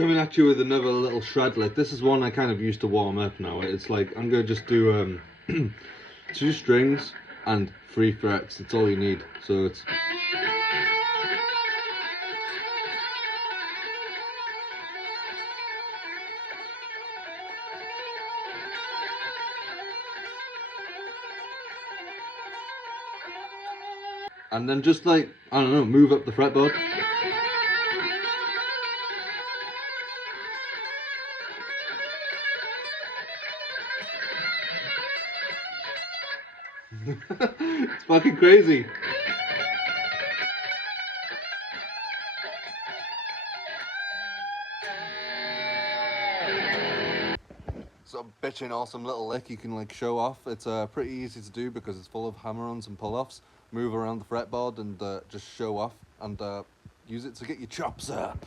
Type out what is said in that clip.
Coming at you with another little shred lick. This is one I kind of used to warm up now. It's like I'm gonna just do 2 strings and 3 frets. That's all you need. So it's and then just like, I don't know, move up the fretboard. It's fucking crazy. So bitchin' awesome little lick you can like show off. It's pretty easy to do because it's full of hammer-ons and pull-offs. Move around the fretboard and just show off and use it to get your chops up.